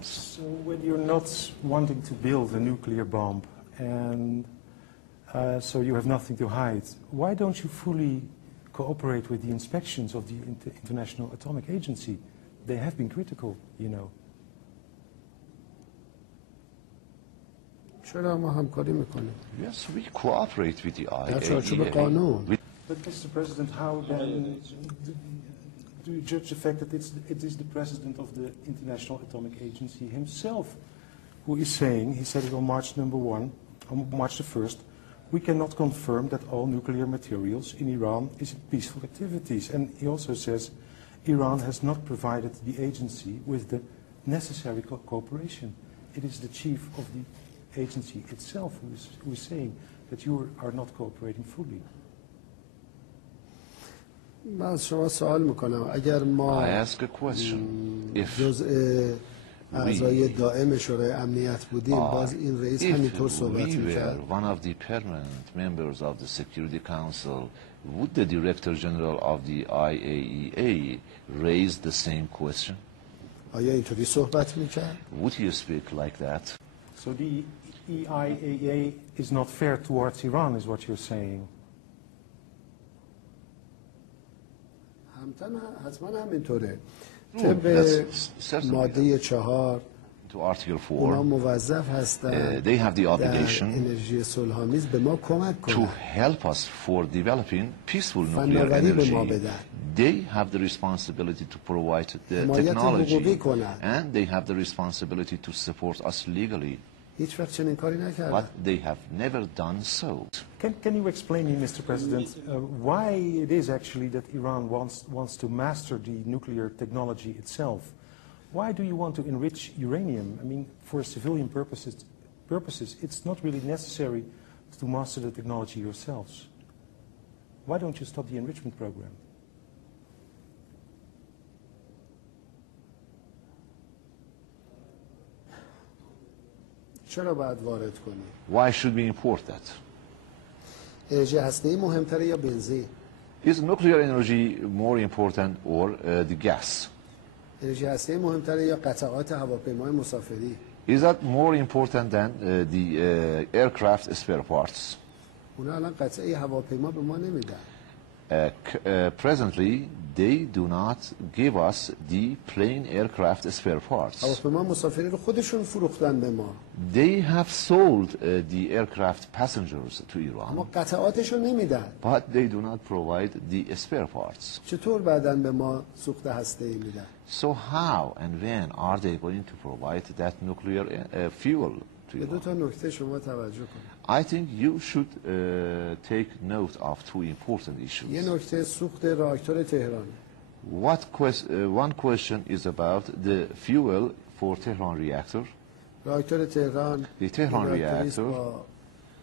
So when you're not wanting to build a nuclear bomb and so you have nothing to hide, why don't you fully cooperate with the inspections of the International Atomic Agency? They have been critical, you know. Yes, we cooperate with the IAEA. But Mr. President, how then do you judge the fact that it is the President of the International Atomic Agency himself who is saying, he said it on March the 1st, we cannot confirm that all nuclear materials in Iran is peaceful activities. And he also says Iran has not provided the agency with the necessary cooperation. It is the chief of the agency itself who is saying that you are not cooperating fully. I ask a question. If اعضای دائم شورای امنیت بودیم باز این رئیس همینطور صحبت می‌کرد. One of the permanent members of the Security Council, would the Director General of the IAEA raise the same question? آیا اینطوری صحبت می‌کرد؟ Would he speak like that? So the IAEA is not fair towards Iran, is what you're saying. حتما همینطوره. طبق ماده 4 اونا موظف هستند در انرژی صلح‌آمیز به ما کمک کنند. فناوری به ما بدن. They have the responsibility to provide the technology and they have the responsibility to support us legally. هیچ وقت چنین کاری نکردن. But they have never done so. Can you explain me, Mr. President, why it is actually that Iran wants to master the nuclear technology itself? Why do you want to enrich uranium? I mean, for civilian purposes, it's not really necessary to master the technology yourselves. Why don't you stop the enrichment program? چرا باید وارد کنیم؟ Why should we import that? انرژی هسته‌ای مهمتره یا بنزین؟ Is nuclear energy more important or the gas? انرژی هسته‌ای مهمتره یا قطعات هواپیمای مسافری؟ Is that more important than the aircraft spare parts? اونا الان قطعه هواپیما به ما نمیدن. Presently, they do not give us the plain aircraft spare parts. هواپیما مسافری رو خودشون فروختن به ما. They have sold the aircraft passengers to Iran. اما قطعاتش رو نمیدن. But they do not provide the spare parts. چطور بعداً به ما سوخت هسته‌ای میدن؟ So how and when are they going to provide that nuclear fuel to Iran? به دو تا نکته شما توجه کنید. I think you should take note of two important issues. یه نکته سوخت راکتور تهران. One question is about the fuel for Tehran reactor. راکتور تهران The Tehran reactor با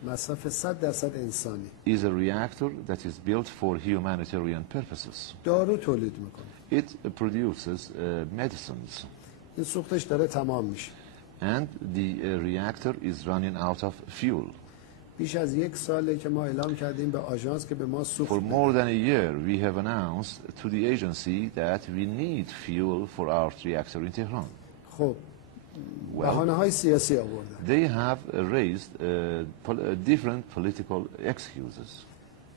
مصرف 100% انسانی. is a reactor that is built for humanitarian purposes. دارو تولید میکنه. It produces medicines. این سوختش داره تمام میشه. And the reactor is running out of fuel. بیش از یک ساله که ما اعلام کردیم به آژانس که به ما سوخت For more than a year, we have announced to the agency that we need fuel for our reactor in Tehran. خب بهانه‌های سیاسی آوردن. They have raised different political excuses.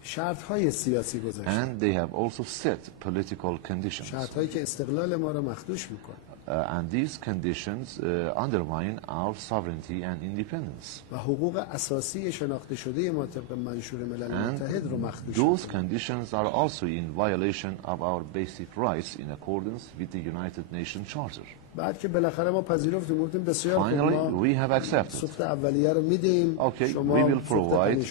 شرط‌های سیاسی گذاشتن. And they have also set political conditions. شرط‌هایی که استقلال ما را مخدوش میکنه. And these conditions undermine our sovereignty and independence. و حقوق اساسی شناخته شده ما طبق منشور ملل متحد رو مخدوش Those conditions are also in violation of our basic rights in accordance with the United Nations Charter. بعد که بالاخره ما پذیرفتیم گفتیم بسیار خوب ما we have accepted. سوخت اولیه رو میدیم شما we will provide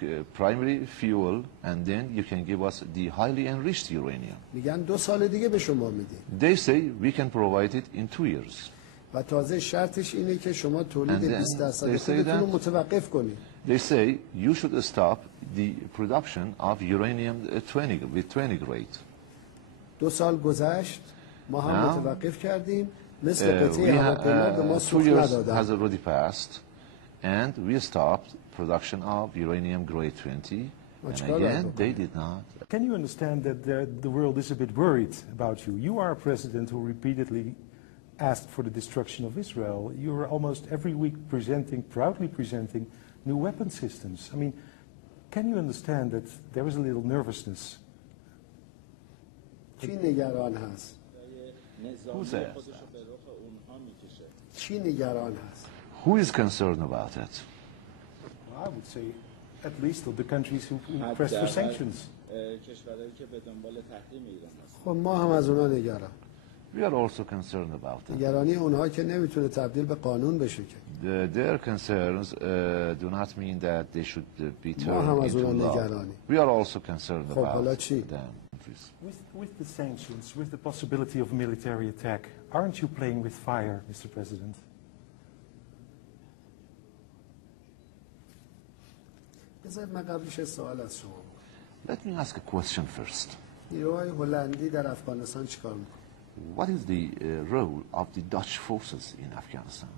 the primary fuel and then you can give us the highly enriched uranium. میگن 2 سال دیگه به شما میدیم. They say we can provide it in 2 years. و تازه شرطش اینه که شما تولید 20% خودتون رو متوقف کنید. They say you should stop the production of uranium 20 with 20 grade. 2 سال گذشت ما هم متوقف کردیم مثل قطعه هواپیما به ما سوخت ندادن. 2 years has already passed and we stopped production of uranium grade 20 and again they did not. Can you understand that the world is a bit worried about you? You are a president who repeatedly asked for the destruction of Israel, you were almost every week proudly presenting new weapon systems. I mean, can you understand that there was a little nervousness? چی نگران هست؟ Who says that? چی نگران هست؟ Who is concerned about it? I would say at least of the countries who pressed for sanctions. خب ما هم از اونا نگران. We are also concerned about it. نگرانی اونها که نمیتونه تبدیل به قانون بشه که. Their concerns do not mean that they should be ما هم turned از into اونا law. نگرانی. We are also concerned خب حالا about چی؟ them. With the sanctions, with the possibility of military attack, aren't you playing with fire, Mr. President? بذار من قبلش سوال از شما. Let me ask a question first. نیروهای هلندی در افغانستان چیکار میکنه؟ What is the role of the Dutch forces in Afghanistan?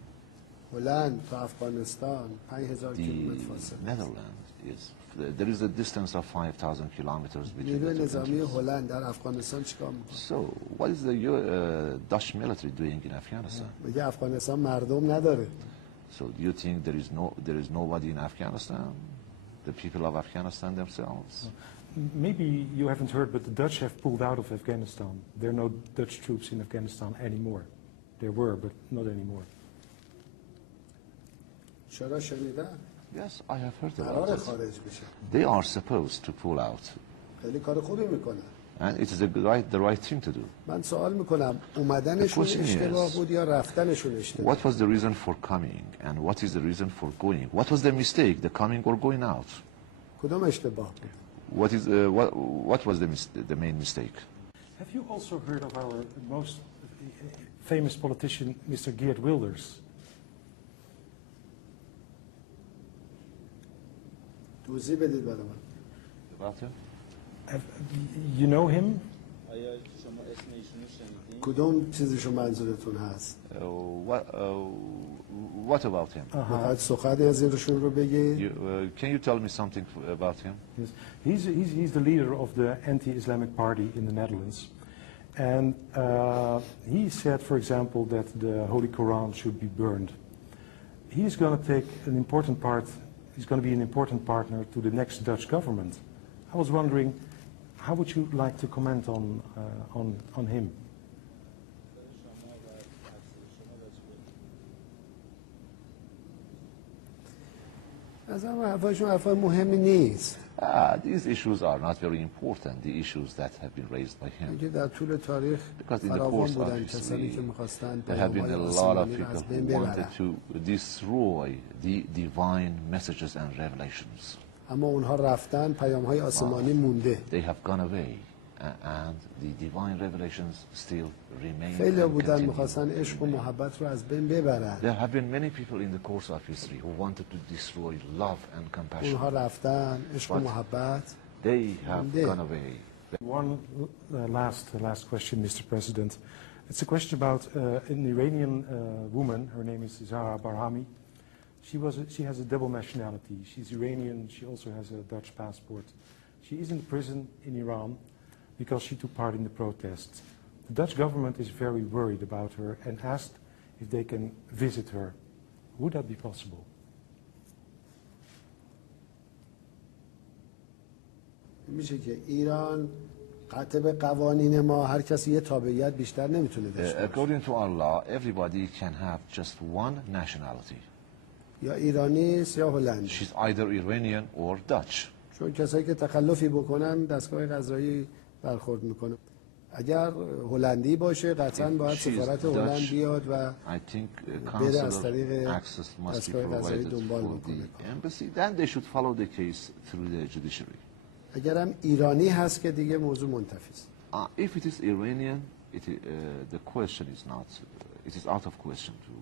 هلند تا افغانستان 5000 کیلومتر The فاصله. Netherlands is there is a distance of 5,000 kilometers between نیروی the two نظامی countries. هلند در افغانستان چیکار میکنه؟ So, what is the Dutch military doing in Afghanistan? میگه افغانستان مردم نداره. So, do you think there is nobody in Afghanistan? The people of Afghanistan themselves? Maybe you haven't heard, but the Dutch have pulled out of Afghanistan. There are no Dutch troops in Afghanistan anymore. There were, but not anymore. چرا شنیدن؟ Yes, I have heard قرار about it. خارج بشه. They are supposed to pull out. خیلی کار خوبی میکنن. And it is the right thing to do. من سوال میکنم اومدنشون The question اشتباه is, بود یا رفتنشون اشتباه؟ What was the reason for coming and what is the reason for going? What was the mistake, the coming or going out? کدوم اشتباه؟ What was the main mistake? Have you also heard of our most famous politician, Mr. Geert Wilders? توضیح بدید برای من. About him? You know him? کدوم چیزشو منظورتون هست؟ What about him? میخواید سخنی از اینشون رو بگید؟ Can you tell me something about him? Yes. He's the leader of the anti-Islamic party in the Netherlands. And he said, for example, that the Holy Quran should be burned. He's going to take an important part, he's going to be an important partner to the next Dutch government. I was wondering, how would you like to comment on him? از هم حرفایشون حرفای مهمی نیست. These issues are not very important, the issues that have been raised by him. میگه در طول تاریخ Because in the فراوان course of بودن کسانی که history, میخواستن there have been پیام‌های a lot of آسمانی رو people از who بین wanted ببرن. to destroy the divine messages and revelations. اما اونها رفتن پیام‌های آسمانی مونده. They have gone away, and the divine revelations still remain خیلی and بودن continue میخواستن to عشق و remain. محبت رو از بین ببرن. There have been many people in the course of history who wanted to destroy love and compassion. اونها رفتن عشق و But محبت. they have Indeed. gone away. One last question, Mr. President. It's a question about an Iranian woman. Her name is Zahra Bahrami. She has a double nationality. She's Iranian. She also has a Dutch passport. She is in prison in Iran because she took part in the protests. The Dutch government is very worried about her and asked if they can visit her. Would that be possible? میشه که ایران قطع به قوانین ما هر کسی یه تابعیت بیشتر نمیتونه داشته باشه. According to our law, everybody can have just one nationality. یا ایرانی است یا هلندی. She's either Iranian or Dutch. چون کسایی که تخلفی بکنن دستگاه قضایی برخورد میکنه. اگر هلندی باشه قطعا باید سفارت هلند بیاد و I think بره از consular طریق access must be دستگاه قضایی provided دنبال for بکنه. the embassy. Then they should follow the case through the judiciary. اگر هم ایرانی هست که دیگه موضوع منتفی است. If it is Iranian, the question is not. It is out of question to